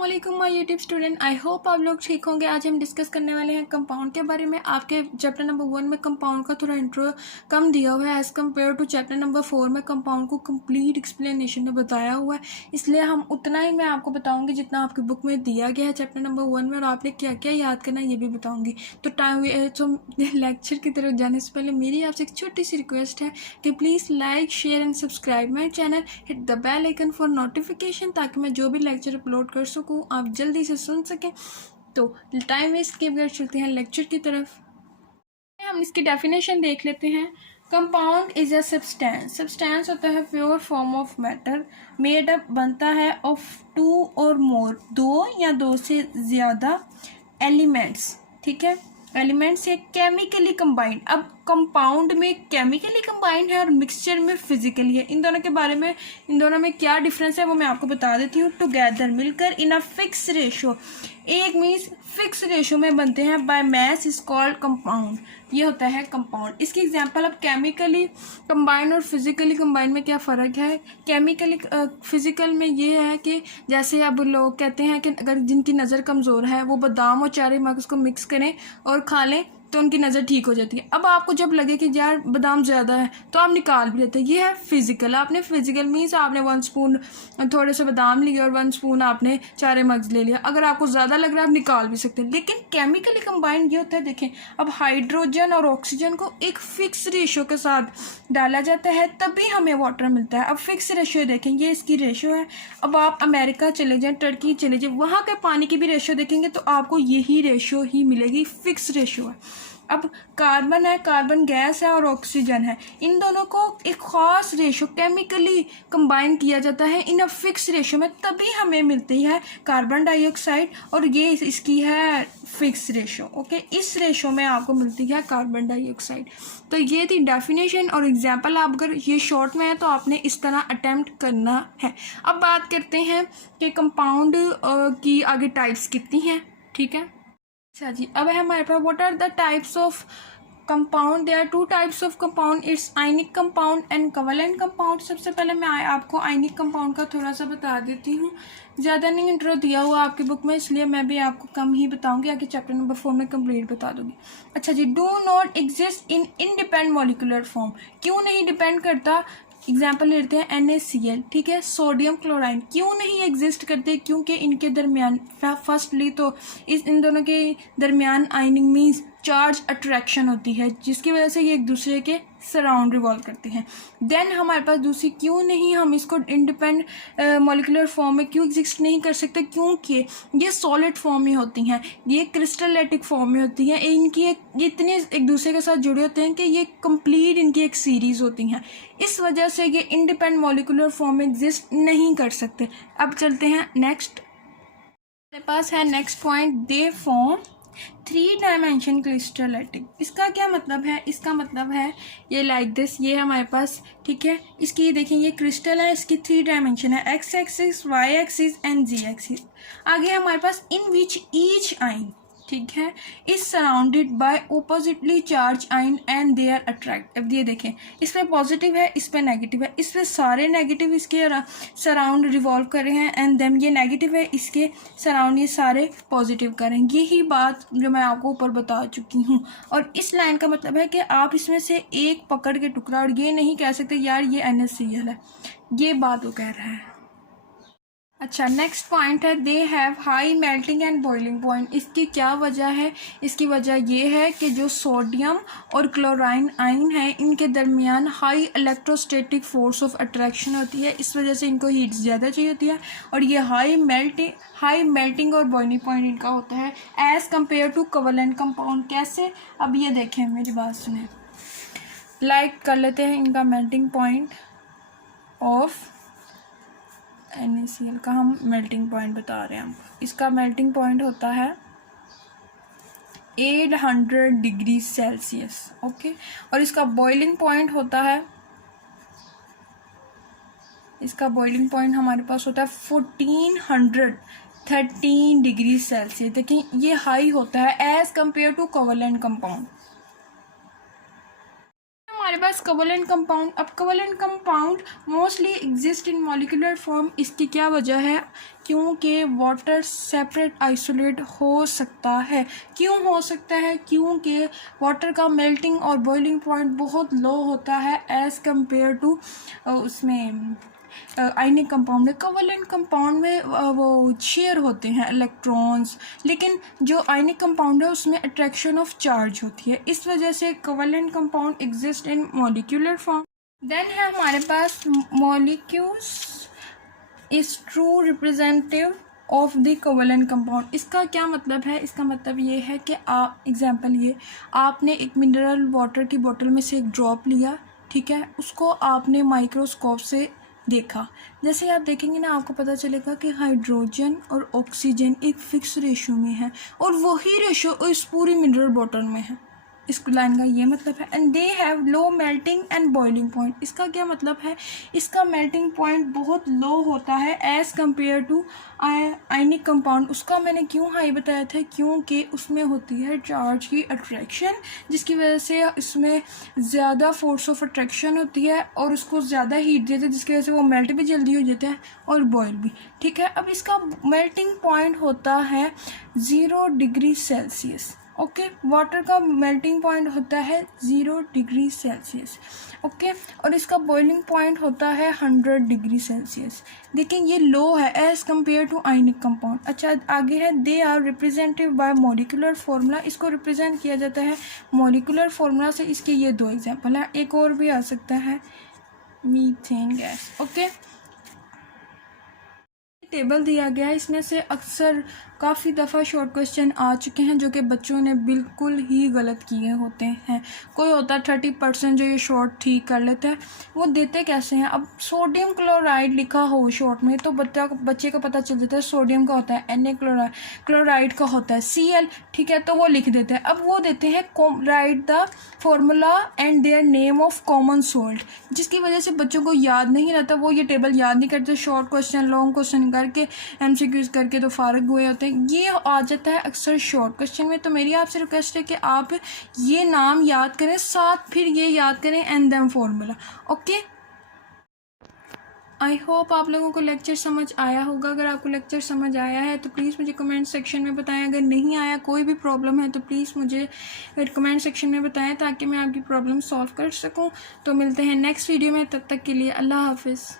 अस्सलामुअलैकुम my YouTube student, I hope आप लोग ठीक होंगे। आज हम डिस्कस करने वाले हैं कंपाउंड के बारे में। आपके चैप्टर नंबर 1 में कंपाउंड का थोड़ा इंट्रो कम दिया हुआ है as compare to chapter number 4 में कंपाउंड को कंप्लीट एक्सप्लेनेशन में बताया हुआ है। इसलिए हम उतना ही मैं आपको बताऊंगी जितना आपकी बुक में दिया गया है चैप्टर नंबर 1 में, और आपने क्या क्या याद करना है ये भी बताऊँगी। तो लेक्चर की तरफ जाने से पहले मेरी आपसे एक छोटी सी रिक्वेस्ट है कि please like share and subscribe my channel, hit the bell icon for notification, ताकि मैं जो भी लेक्चर अपलोड कर सकूँ आप जल्दी से सुन सकें। तो टाइम वेस्ट किए बगैर चलते हैं लेक्चर की तरफ। हम इसकी डेफिनेशन देख लेते हैं। Compound is a substance. Substance होता है pure form of matter, made up बनता है ऑफ 2 और मोर, 2 या 2 से ज़्यादा एलिमेंट्स। ठीक है, एलिमेंट्स है केमिकली कंबाइंड। अब कंपाउंड में केमिकली कंबाइंड है और मिक्सचर में फिजिकली है। इन दोनों के बारे में, इन दोनों में क्या डिफरेंस है वो मैं आपको बता देती हूँ। टुगेदर मिलकर इन अ फिक्स रेशो, एक मीन्स फिक्स रेशो में बनते हैं, by mass is called compound. ये होता है कंपाउंड। इसकी एग्जांपल, अब केमिकली कंबाइंड और फिजिकली कंबाइंड में क्या फ़र्क है। केमिकली फिजिकल में ये है कि जैसे अब लोग कहते हैं कि अगर जिनकी नज़र कमज़ोर है वो बादाम और चारे मगज़ को मिक्स करें और खा लें तो उनकी नज़र ठीक हो जाती है। अब आपको जब लगे कि यार बादाम ज़्यादा है तो आप निकाल भी लेते हैं। ये है फिजिकल। आपने फिजिकल मीन्स आपने 1 स्पून थोड़े से बादाम लिए और 1 स्पून आपने चारे मगज़ ले लिया। अगर आपको ज़्यादा लग रहा है आप निकाल भी सकते हैं। लेकिन केमिकली कंबाइंड ये होता है, देखें, अब हाइड्रोजन और ऑक्सीजन को एक फिक्स रेशो के साथ डाला जाता है तभी हमें वाटर मिलता है। अब फिक्स रेशो देखें, ये इसकी रेशो है। अब आप अमेरिका चले जाएँ, टर्की चले जाएँ, वहाँ के पानी की भी रेशो देखेंगे तो आपको यही रेशो ही मिलेगी, फिक्स रेशो है। अब कार्बन है, कार्बन गैस है और ऑक्सीजन है, इन दोनों को एक ख़ास रेशो केमिकली कंबाइन किया जाता है इन अ फिक्स रेशो में, तभी हमें मिलती है कार्बन डाइऑक्साइड, और ये इसकी है फिक्स रेशो। ओके, इस रेशो में आपको मिलती है कार्बन डाइऑक्साइड। तो ये थी डेफिनेशन और एग्जाम्पल। आप अगर ये शॉर्ट में है तो आपने इस तरह अटेम्प्ट करना है। अब बात करते हैं कि कंपाउंड की आगे टाइप्स कितनी हैं। ठीक है, अच्छा जी, अब है हमारे पास what are the types of compound. There are 2 types of compound, it's ionic compound and covalent compound. सबसे पहले मैं आपको आयनिक कंपाउंड का थोड़ा सा बता देती हूँ। ज़्यादा नहीं इंट्रो दिया हुआ आपकी बुक में, इसलिए मैं भी आपको कम ही बताऊंगी, आगे चैप्टर नंबर 4 में कंप्लीट बता दूंगी। अच्छा जी, do not exist in independent molecular form. क्यों नहीं डिपेंड करता, एग्जाम्पल लेते हैं NaCl। ठीक है, सोडियम क्लोराइड क्यों नहीं एग्जिस्ट करते, क्योंकि इनके दरमियान फर्स्टली तो इन दोनों के दरमियान आयनिंग मीन्स चार्ज अट्रैक्शन होती है, जिसकी वजह से ये एक दूसरे के सराउंड रिवॉल्व करते हैं। देन हमारे पास दूसरी, क्यों नहीं हम इसको इंडिपेंडेंट मॉलिक्यूलर फॉर्म में क्यों एग्जिस्ट नहीं कर सकते, क्योंकि ये सॉलिड फॉर्म में होती हैं, ये क्रिस्टलेटिक फॉर्म में होती हैं, इनकी ये इतने एक दूसरे के साथ जुड़े होते हैं कि ये कंप्लीट इनकी एक सीरीज़ होती हैं। इस वजह से ये इंडिपेंडेंट मॉलिक्यूलर फॉर्म में एग्जिस्ट नहीं कर सकते। अब चलते हैं नेक्स्ट, हमारे पास है next point, they form 3 dimension crystal lattice. इसका क्या मतलब है, इसका मतलब है ये लाइक दिस, ये हमारे पास, ठीक है, इसकी ये देखें, ये क्रिस्टल है, इसकी 3 डायमेंशन है, X axis, Y axis and Z axis. आगे हमारे पास इन विच ईच आइन, ठीक है, is surrounded by oppositely charged ion and they are attract. अब ये देखें, इस पर पॉजिटिव है, इस पर नेगेटिव है, इस पर सारे नेगेटिव इसके सराउंड रिवॉल्व कर रहे हैं, एंड देन ये नेगेटिव है, इसके सराउंड ये सारे पॉजिटिव कर रहे हैं। यही बात जो मैं आपको ऊपर बता चुकी हूँ। और इस लाइन का मतलब है कि आप इसमें से एक पकड़ के टुकड़ा और ये नहीं कह सकते यार ये NaCl है, ये बात वो कह रहा है। अच्छा, नेक्स्ट पॉइंट है, they have high melting and boiling point. इसकी क्या वजह है, इसकी वजह ये है कि जो सोडियम और क्लोराइन आयन है इनके दरमियान high electrostatic force of attraction होती है, इस वजह से इनको हीट ज़्यादा चाहिए होती है, और ये हाई मेल्टिंग और बॉइलिंग पॉइंट इनका होता है as compare to covalent compound. कैसे, अब ये देखें, मेरी बात सुने, लाइक कर लेते हैं इनका मेल्टिंग पॉइंट ऑफ NaCl का हम मेल्टिंग पॉइंट बता रहे हैं। हम इसका मेल्टिंग पॉइंट होता है 800 डिग्री सेल्सियस। ओके, और इसका बॉइलिंग पॉइंट होता है, इसका बॉइलिंग पॉइंट हमारे पास होता है 1413 डिग्री सेल्सियस। देखिए ये हाई होता है as compare to covalent compound. हमारे पास कोवेलेंट कंपाउंड। अब covalent compound mostly exist in molecular form. इसकी क्या वजह है? क्योंकि वाटर सेपरेट आइसोलेट हो सकता है। क्यों हो सकता है? क्योंकि वाटर का मेल्टिंग और बॉइलिंग पॉइंट बहुत लो होता है एज़ कम्पेयर टू उसमें आयनिक कंपाउंड है। कोवेलेंट कंपाउंड में वो शेयर होते हैं इलेक्ट्रॉन्स, लेकिन जो आयनिक कंपाउंड है उसमें अट्रैक्शन ऑफ चार्ज होती है। इस वजह से covalent compound exist in molecular form. Then है हमारे पास molecules is true representative of the covalent compound. इसका क्या मतलब है? इसका मतलब ये है कि आप एग्जांपल ये आपने एक मिनरल वाटर की बोतल में से एक ड्रॉप लिया, ठीक है, उसको आपने माइक्रोस्कोप से देखा। जैसे आप देखेंगे ना, आपको पता चलेगा कि हाइड्रोजन और ऑक्सीजन एक फिक्स रेशो में है और वही रेशो इस पूरी मिनरल बॉटल में है। इस लाइन का ये मतलब है। And they have low melting and boiling point. इसका क्या मतलब है? इसका मेल्टिंग पॉइंट बहुत लो होता है as compare to ionic compound. उसका मैंने क्यों हाई बताया था? क्योंकि उसमें होती है चार्ज की अट्रैक्शन, जिसकी वजह से इसमें ज़्यादा फोर्स ऑफ अट्रैक्शन होती है और उसको ज़्यादा हीट देते हैं, जिसकी वजह से वो मेल्ट भी जल्दी हो जाता है और बॉयल भी, ठीक है। अब इसका मेल्टिंग पॉइंट होता है 0 डिग्री सेल्सियस। ओके, वाटर का मेल्टिंग पॉइंट होता है 0 डिग्री सेल्सियस, ओके, और इसका बॉइलिंग पॉइंट होता है 100 डिग्री सेल्सियस। देखिए ये लो है as compare to ionic compound. अच्छा, आगे है they are represented by molecular formula. इसको रिप्रेजेंट किया जाता है मॉलिक्यूलर फार्मूला से। इसके ये 2 एग्जाम्पल हैं, एक और भी आ सकता है, मीथेन गैस। ओके, टेबल दिया गया है, इसमें से अक्सर काफ़ी दफ़ा शॉर्ट क्वेश्चन आ चुके हैं जो कि बच्चों ने बिल्कुल ही गलत किए होते हैं। कोई होता है 30% जो ये शॉर्ट ठीक कर लेता है, वो देते कैसे हैं? अब सोडियम क्लोराइड लिखा हो शॉर्ट में तो बच्चे को पता चल जाता है सोडियम का होता है Na क्लोराइड, क्लोराइड का होता है Cl, ठीक है, तो वो लिख देते हैं। अब वो देते हैं right the formula and their name of common salt, जिसकी वजह से बच्चों को याद नहीं रहता, वो ये टेबल याद नहीं करते। शॉर्ट क्वेश्चन लॉन्ग क्वेश्चन करके MCQs करके तो फारग हुए होते हैं। ये आ जाता है अक्सर शॉर्ट क्वेश्चन में। तो मेरी आपसे रिक्वेस्ट है कि आप ये नाम याद करें, साथ फिर ये याद करें and then formula. Okay, I hope आप लोगों को लेक्चर समझ आया होगा। अगर आपको लेक्चर समझ आया है तो प्लीज़ मुझे कमेंट सेक्शन में बताएं। अगर नहीं आया, कोई भी प्रॉब्लम है तो प्लीज़ मुझे कमेंट सेक्शन में बताएं ताकि मैं आपकी प्रॉब्लम सॉल्व कर सकूं। तो मिलते हैं नेक्स्ट वीडियो में, तब तक के लिए अल्लाह हाफिज़।